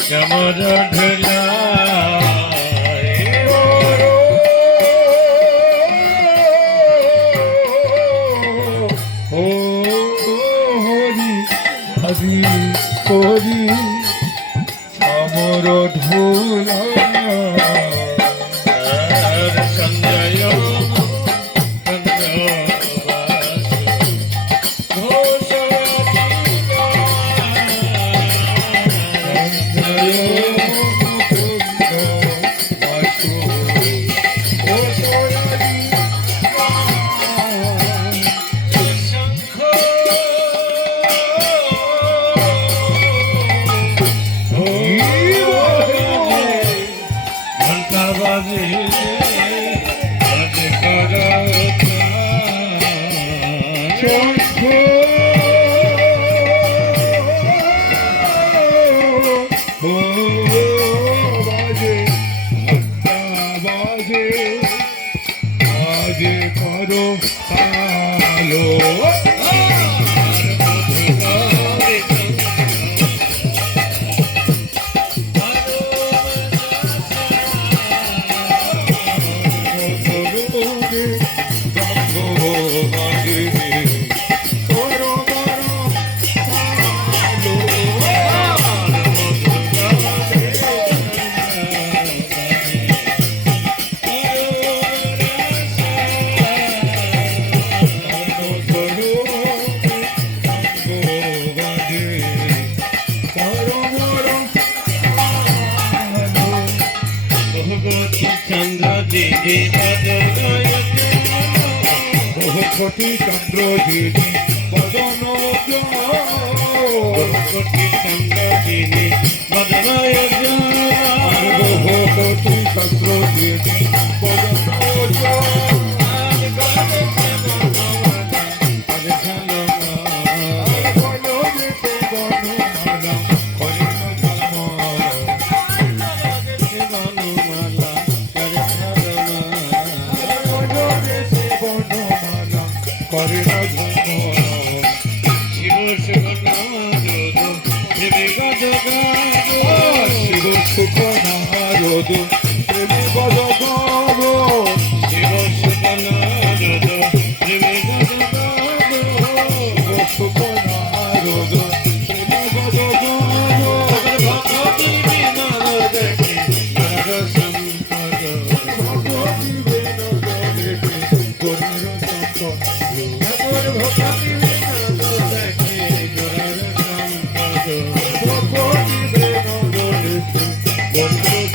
चमर ढला হরি হরি হরি চমর ঢোলা সঞ্জয় কোটি চন্দ্র দিদি বদন কোটি চন্দ্র দিদি বদনায় কোটি চন্দ্র দিদি বদন করে না শিব শিব নারদ প্রেমে গদ শিব সুখ নারদ প্রেমে বদ শিব শিব নারদ প্রেমে গদ সুখ নারদ প্রেমে বদ ভগবতী বিনোদ দেখে নর সম্পদ ভগবতী বিনোদ দেখে গোরার সম্পদ ভগবতী বিনোদ দেখে নর সম্পদ ভগবতী বিনোদ দেখে গোরার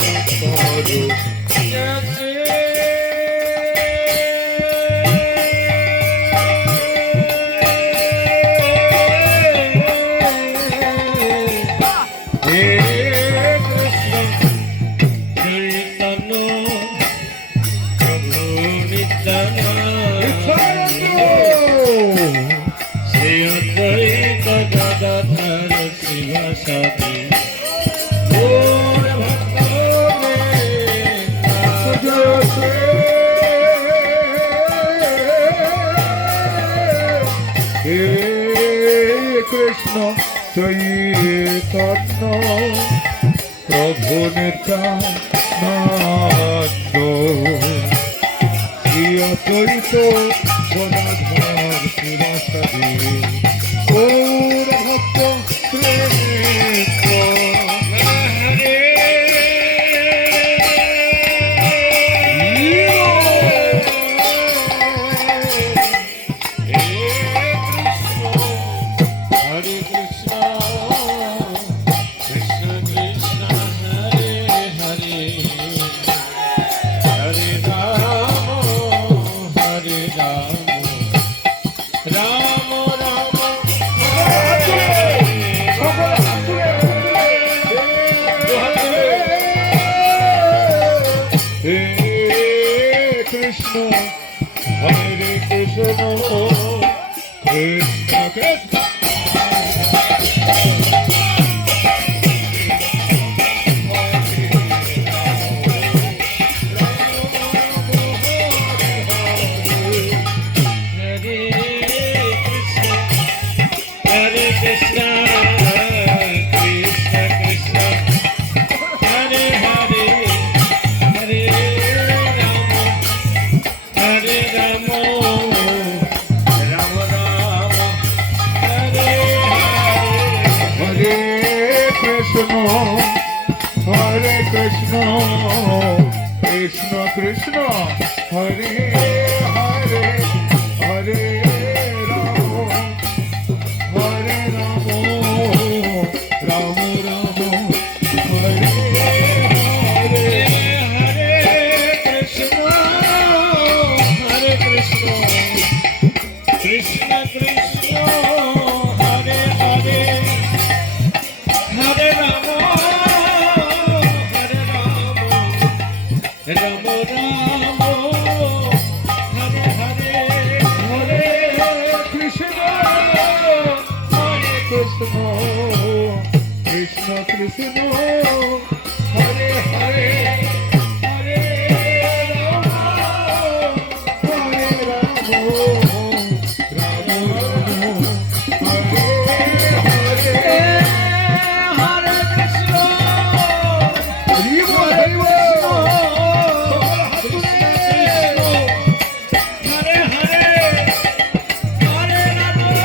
সম্পদ কৃষ্ণ চৈতন্য প্রভু নিত্যানন্দ দ্বৈত গদাধর শিবসাদী গৌর ভক্ত শ্রেষ্ঠ হরে হরে কৃষ্ণ কৃষ্ণ কৃষ্ণ হরে হরে হরে রাম রাম রাম হে কৃষ্ণ হরে Krishna Krishna Krishna Hare Krishna, Krishna Krishna, Hare Hare, Hare Rama, Hare Rama, Rama Rama, Hare Hare. Hare Krishna, Hare Krishna, Krishna Krishna, Hare Hare, Hare Rama, Hare Rama, Rama Rama, Hare Hare. Hare Krishna, Krishna Krishna, Hare Hare, Hare Rama, Hare Rama, Rama Rama, Hare Hare, Hare Krishna, Hare Krishna, Krishna Krishna, Hare Hare, Hare Rama, Hare Rama, Rama Rama, Hare Hare. Hare Krishna, Hari Bol, Hari Bol. Krishna Krishna, Hare Hare, Hare Rama,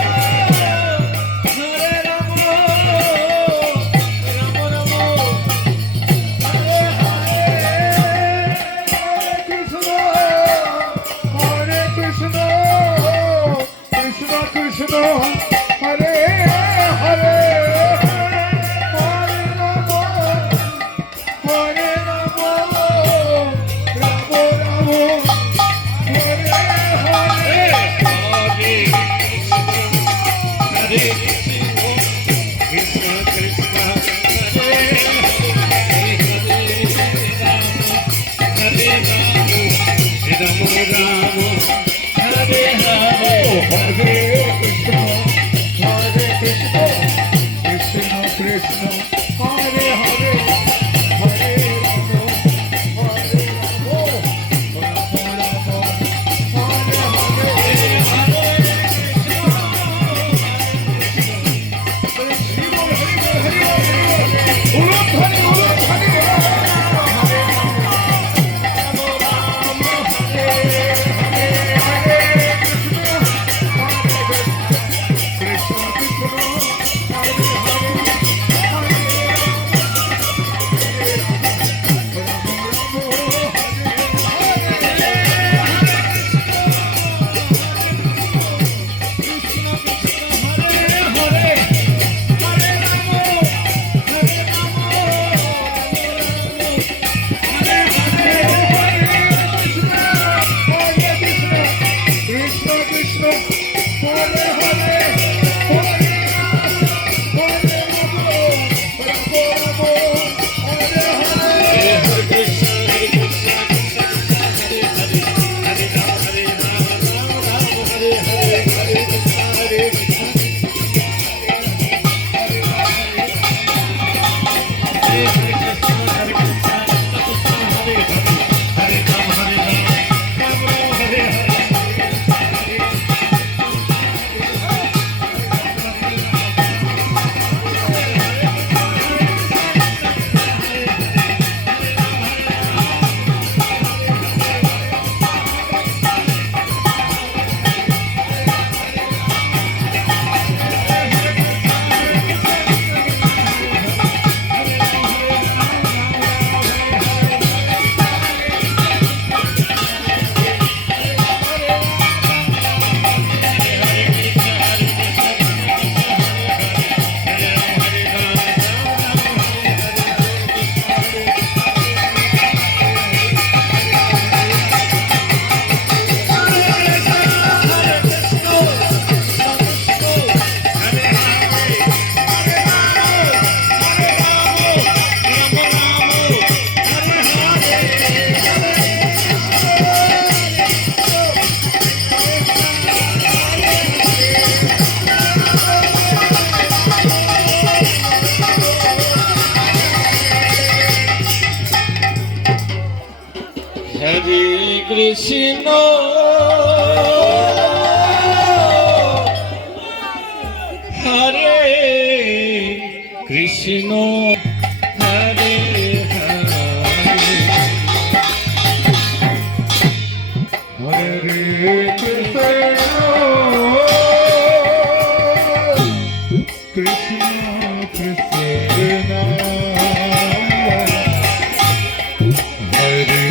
Hare Rama, Rama Rama, Hare Hare Krishna, Krishna Krishna, Hare Hare, Hare Rama, Hare Rama, Rama Rama, Hare Hare. Hare Krishna, Krishna Krishna, Hare Hare, Rama, Hare Rama, Hare Hare. Hare Krishna, Hare Krishna, Krishna Krishna, Hare Hare, Hare Rama, Hare Rama, Rama Rama, Hare Hare. Hari Bol, Hari Bol, Hari Bol. Ulut Hari, Ulut Hari. Hare Rama, Rama Rama, Hare Hare, Hare Krishna, Hare হরে কৃষ্ণ হরে Krishna Hare Hare Krishna Krishna Krishna Hare Hare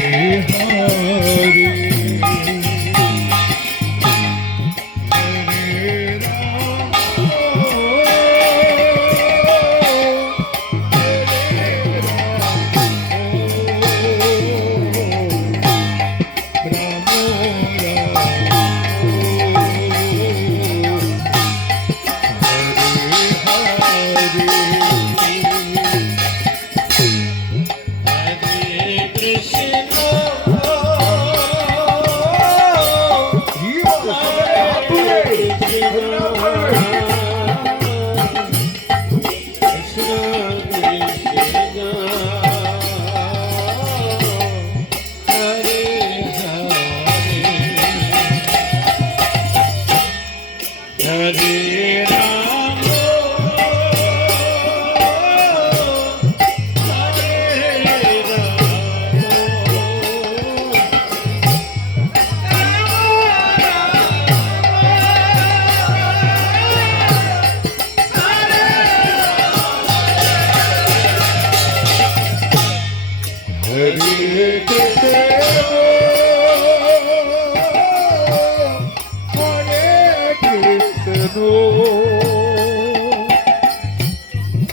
Hare Ram, Hare Krishna Krishna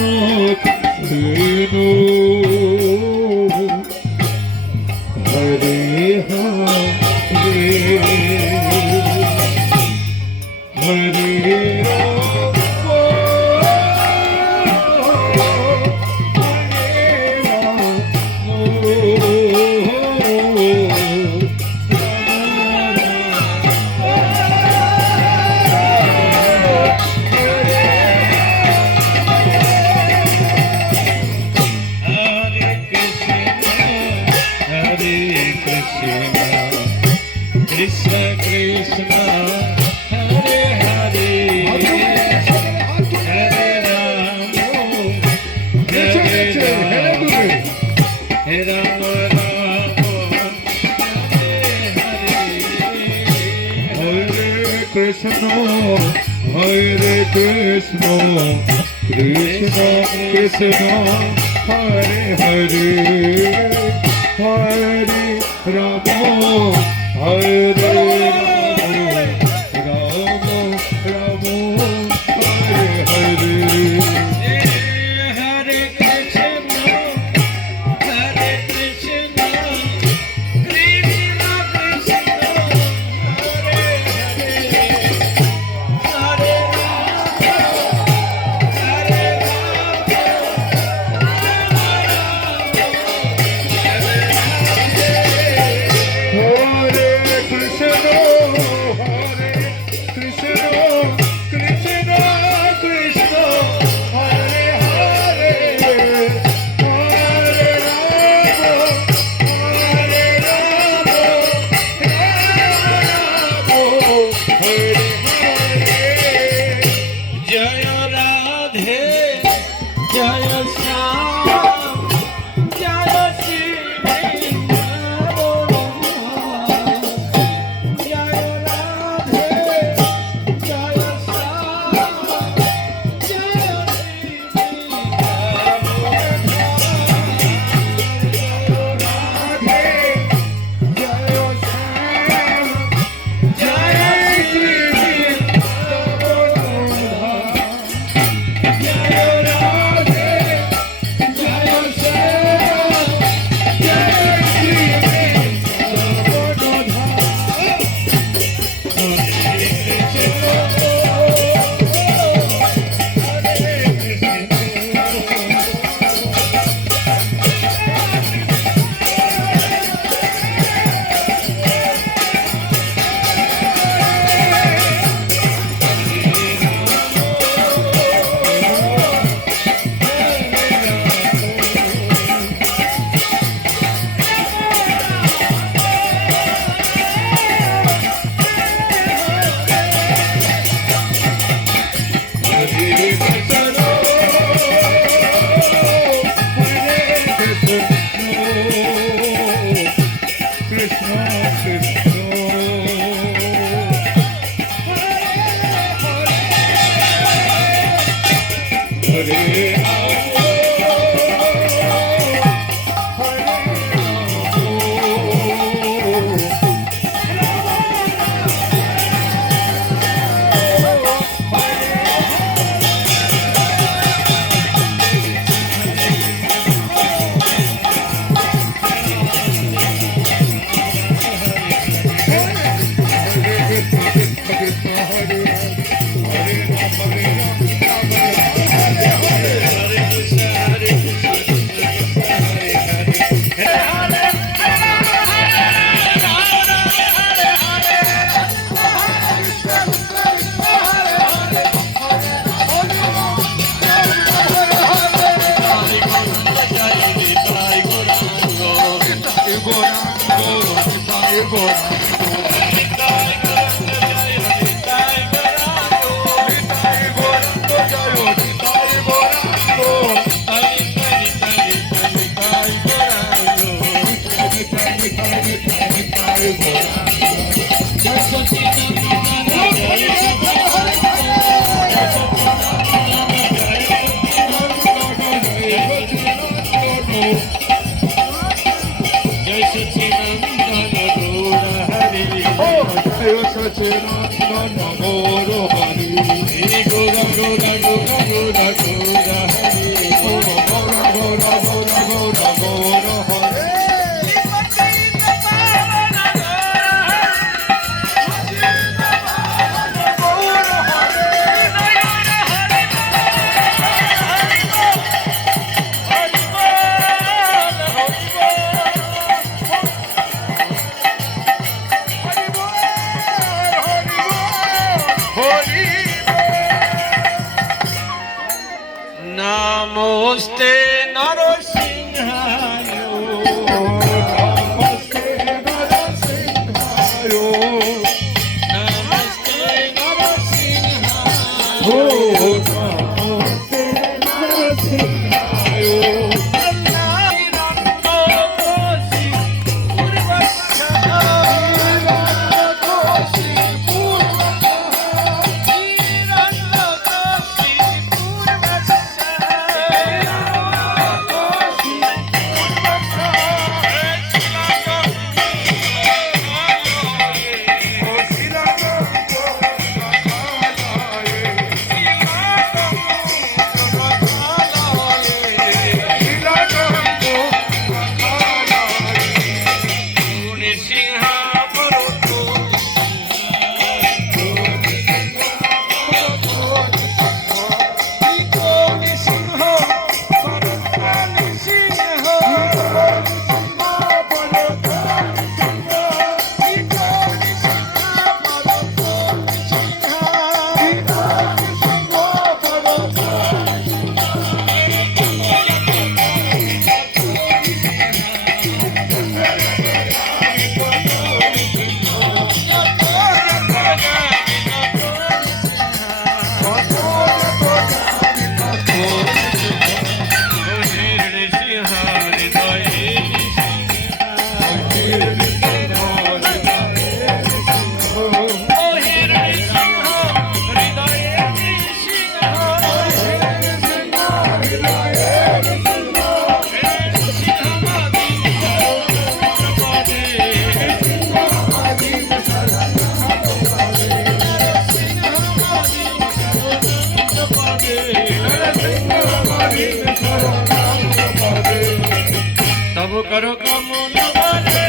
Hare Hare Hare Krishna Krishna Hare Hare Hare Ram Hare Ram Hare Ram Hare Krishna Hare Krishna Krishna Krishna Hare Hare Hare Rama Hare Rama Rama Rama Hare Hare Hare Krishna Hare Krishna Krishna Krishna Hare Hare Hare Hare Krishna namaste নরসিংহায় namaste নরসিংহায় তব করো কামনা বলে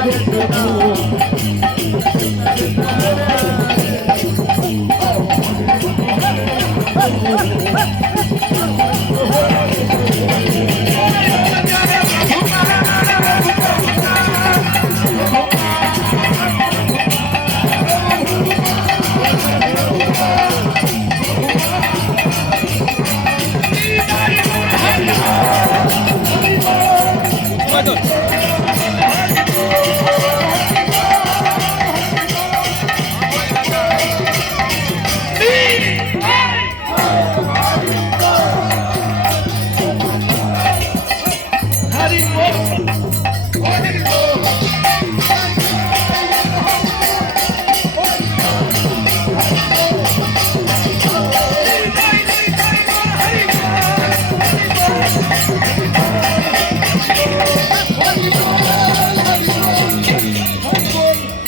রাধে প্রভু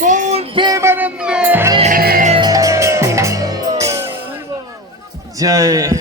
গৌর প্রেমানন্দে জয়